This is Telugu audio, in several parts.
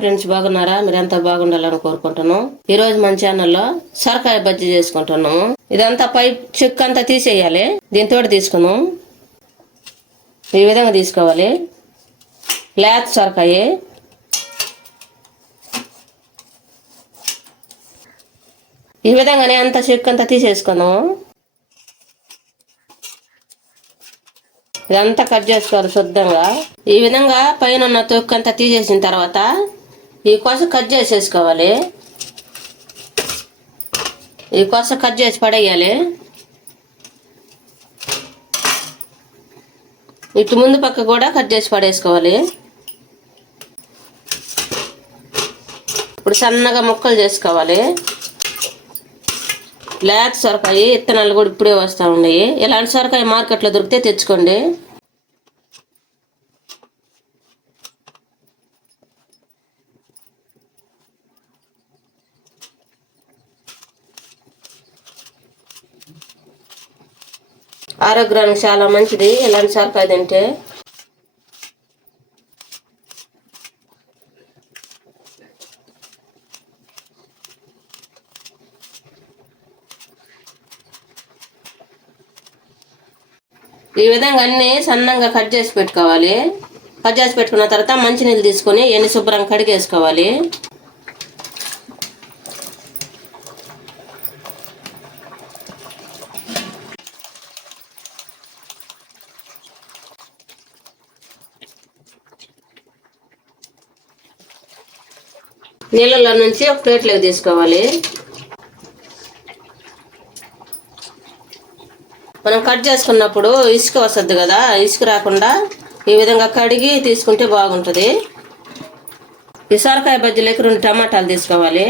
ఫ్రెండ్స్, బాగున్నారా? మీరంతా బాగుండాలని కోరుకుంటున్నాను. ఈ రోజు మన ఛానల్లో సొరకాయ బజ్జీ చేసుకుంటున్నాము. ఇదంతా పై చెక్కు అంతా తీసేయాలి. దీంతో తీసుకున్నాం. ఈ విధంగా తీసుకోవాలి. లేత సొరకాయ ఈ విధంగానే అంత చెక్కు అంతా తీసేసుకున్నాము. ఇదంతా కట్ చేసుకోవాలి శుద్ధంగా. ఈ విధంగా పైన ఉన్న తొక్కు అంతా తీసేసిన తర్వాత ఈ కొస కట్ చేసేసుకోవాలి. ఈ కొస కట్ చేసి పడేయాలి. ఇటు ముందు పక్క కూడా కట్ చేసి పడేసుకోవాలి. ఇప్పుడు సన్నగా ముక్కలు చేసుకోవాలి. లేత సొరకాయ విత్తనాలు కూడా ఇప్పుడే వస్తూ ఉన్నాయి. ఇలాంటి సొరకాయ మార్కెట్లో దొరికితే తెచ్చుకోండి. ఆరోగ్యానికి చాలా మంచిది ఇలాంటి సొరకాయ తింటే. ఈ విధంగా అన్ని సన్నంగా కట్ చేసి పెట్టుకోవాలి. కట్ చేసి పెట్టుకున్న తర్వాత మంచినీళ్ళు తీసుకొని ఎన్ని శుభ్రంగా కడిగేసుకోవాలి. నీళ్ళలో నుంచి ఒక ప్లేట్లోకి తీసుకోవాలి. మనం కట్ చేసుకున్నప్పుడు ఇసుక వస్తుంది కదా, ఇసుక రాకుండా ఈ విధంగా కడిగి తీసుకుంటే బాగుంటుంది. ఈ సొరకాయ బజ్జీలోకి 2 టమాటాలు తీసుకోవాలి.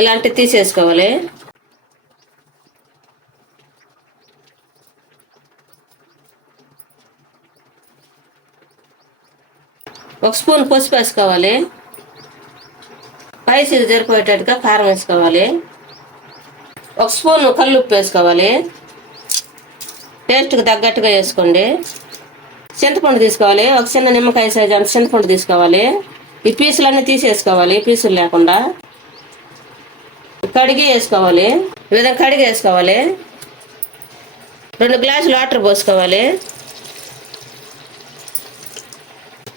ఇలాంటివి తీసేసుకోవాలి. ఒక స్పూన్ పసుపు వేసుకోవాలి. స్పైసీకి సరిపోయేటట్టుగా కారం వేసుకోవాలి. ఒక స్పూన్ కల్లుప్పు వేసుకోవాలి. టేస్ట్కి తగ్గట్టుగా వేసుకోండి. చింతపండు తీసుకోవాలి. ఒక చిన్న నిమ్మకాయ సైజు అంత చింతపండు తీసుకోవాలి. ఈ పీసులన్నీ తీసేసుకోవాలి, పీసులు లేకుండా. కడిగి వేసుకోవాలి. ఈ విధంగా కడిగి వేసుకోవాలి. 2 గ్లాసులు వాటర్ పోసుకోవాలి.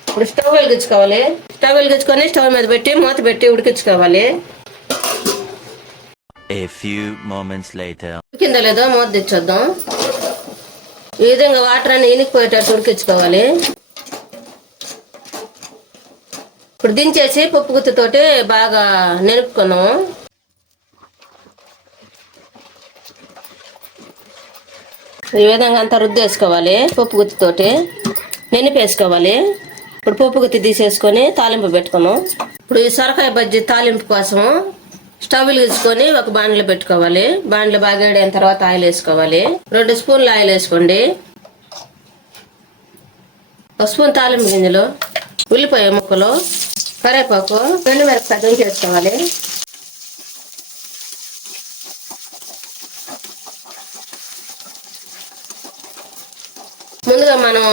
ఇప్పుడు స్టవ్ వెలిగించుకోవాలి. స్టవ్ వెలిగించుకొని స్టవ్ మీద పెట్టి మూత పెట్టి ఉడికించుకోవాలి. ఉడికిందో లేదో మూత తెచ్చొద్దాం. ఈ విధంగా వాటర్ అన్ని ఇనికిపోయేటట్టు ఉడికించుకోవాలి. ఇప్పుడు దించేసి పప్పు గుత్తితోటి బాగా నెరుపుకున్నాము. ఈ విధంగా అంతా రుద్దేసుకోవాలి. పప్పు గుత్తితోటి నెనిపేసుకోవాలి. ఇప్పుడు పప్పు గుత్తి తీసేసుకొని తాలింపు పెట్టుకున్నాం. ఇప్పుడు ఈ సొరకాయ బజ్జీ తాలింపు కోసం స్టవ్ వెలిగించుకొని ఒక బాండ్లో పెట్టుకోవాలి. బాండ్లో బాగా వేడైన తర్వాత ఆయిల్ వేసుకోవాలి. 2 స్పూన్లు ఆయిల్ వేసుకోండి. 1 స్పూన్ తాలింపు గింజలు, ఉల్లిపాయ ముక్కలు, కరివేపాకు, ఎండుమిరపకాయ దంచి వేసుకోవాలి. ముందుగా మనం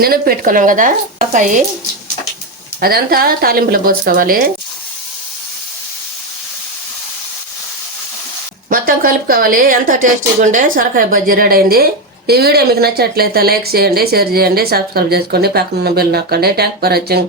నెనపు పెట్టుకున్నాం కదా సొరకాయ, అదంతా తాలింపులో పోసుకోవాలి. మొత్తం కలుపుకోవాలి. ఎంతో టేస్టీగా ఉండే సొరకాయ బజ్జీ రెడీ అయింది. ఈ వీడియో మీకు నచ్చినట్లయితే లైక్ చేయండి, షేర్ చేయండి, సబ్స్క్రైబ్ చేసుకోండి, పక్కన బెల్ నొక్కండి. Thank for watching.